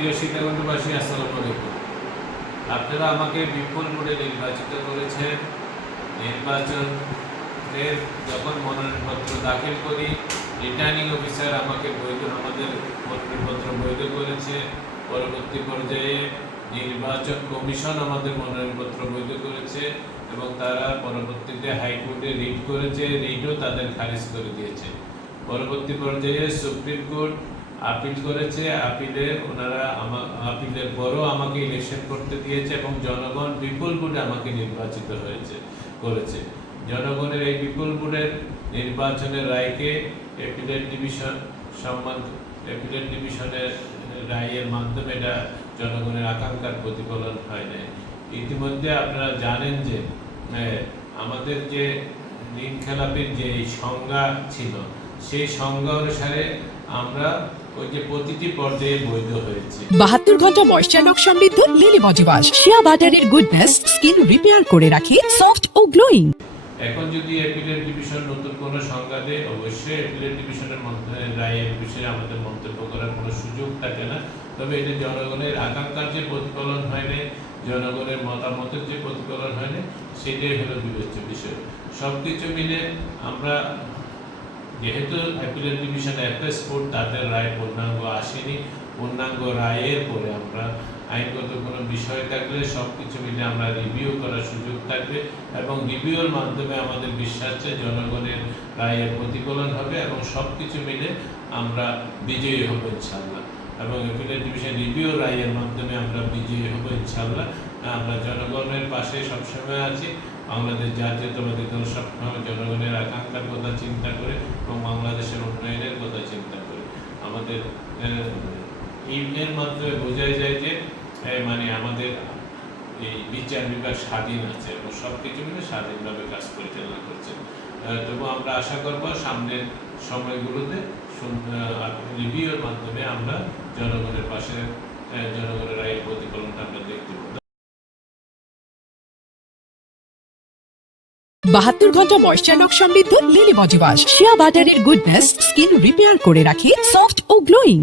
প্রিয় সীতাকুণ্ডবাসী, আসসালামু আলাইকুম। আপনারা আমাকে বিপুল ভোটে নির্বাচিত করেছেন। নির্বাচনের যখন মনোনয়নপত্র দাখিল করি, রিটার্নিং অফিসার আমাদের মনোনয়নপত্র বৈধ করেছে। পরবর্তী পর্যায়ে নির্বাচন কমিশন আমাদের মনোনয়নপত্র বৈধ করেছে এবং তারা পরবর্তীতে হাইকোর্টে রিট করেছে, রিটও তাদের খারিজ করে দিয়েছে। পরবর্তী পর্যায়ে সুপ্রিম কোর্ট আপিল করেছে, আপিলের পরও আমাকে ইলেকশন করতে দিয়েছে এবং জনগণ বিপুল ভোটে আমাকে নির্বাচিত করেছে। জনগণের এই বিপুল ভোটের নির্বাচনের রায়কে অ্যাপিলেট ডিভিশনের রায়ের মাধ্যমে এটা জনগণের আকাঙ্ক্ষার প্রতিফলন হয় নাই। ইতিমধ্যে আপনারা জানেন যে আমাদের যে ঋণ খেলাপির যে সংজ্ঞা ছিল, সেই সংজ্ঞা অনুসারে আমরা ওই যে প্রতিটি পর্যায়ে বৈধ হয়েছে। 72 ঘন্টা ময়েশ্চার লক সমৃদ্ধ লিলি বডি ওয়াশ, শিয়া বাটারের গুডনেস স্কিন রিপেয়ার করে রাখে সফট ও গ্লোয়িং। এখন যদি অ্যাপিলেট ডিভিশন নতুন কোনো সংজ্ঞা দেয়, অবশ্যই অ্যাপিলেট ডিভিশনের রায়ের বিষয়ে আমাদের মন্তব্য করার কোনো সুযোগ থাকে না। তবে এটা জনগণের আকাঙ্ক্ষার যে প্রতিফলন হয়নি, জনগণের মতামতের যে প্রতিফলন হয়নি, সেটাই হলো বিবেচ্য বিষয়। সব কিছু মিলে আমরা, যেহেতু অ্যাপিলেট ডিভিশন অ্যাপেস কোর্ট তাদের রায় পূর্ণাঙ্গ আসেনি, পূর্ণাঙ্গ রায়ের পরে আমরা আইনগত কোনো বিষয় থাকলে সব কিছু মিলে আমরা রিভিউ করার সুযোগ থাকবে এবং রিভিউর মাধ্যমে আমাদের বিশ্বাসে জনগণের রায়ের প্রতিফলন হবে এবং সব কিছু মিলে আমরা বিজয়ী হব ইনশাআল্লাহ। এবং অ্যাপিলেট ডিভিশন রিভিউ রায়ের মাধ্যমে আমরা বিজয়ী হব ইনশাআল্লাহ। আমরা জনগণের পাশে সবসময় আছি। বাংলাদেশ জাতীয়তাবাদী দল সবসময় জনগণের আকাঙ্ক্ষার কথা চিন্তা করে এবং বাংলাদেশের উন্নয়নের কথা চিন্তা করে। আমাদের এর মাধ্যমে বোঝাই যায় যে আমাদের এই বিচার বিভাগ স্বাধীন আছে এবং সব কিছু মিলে স্বাধীনভাবে কাজ পরিচালনা করছে। তবু আমরা আশা করব সামনের সময়গুলোতে রিভিউর মাধ্যমে আমরা জনগণের পাশে, জনগণের রায়ের প্রতিফলনটা আমরা দেখতে পাবো। 72 ঘন্টা ময়েশ্চার লক সমৃদ্ধ লিলি বডি ওয়াশ, শিয়া বাটারের গুডনেস স্কিন রিপেয়ার করে রাখে সফট ও গ্লোয়িং।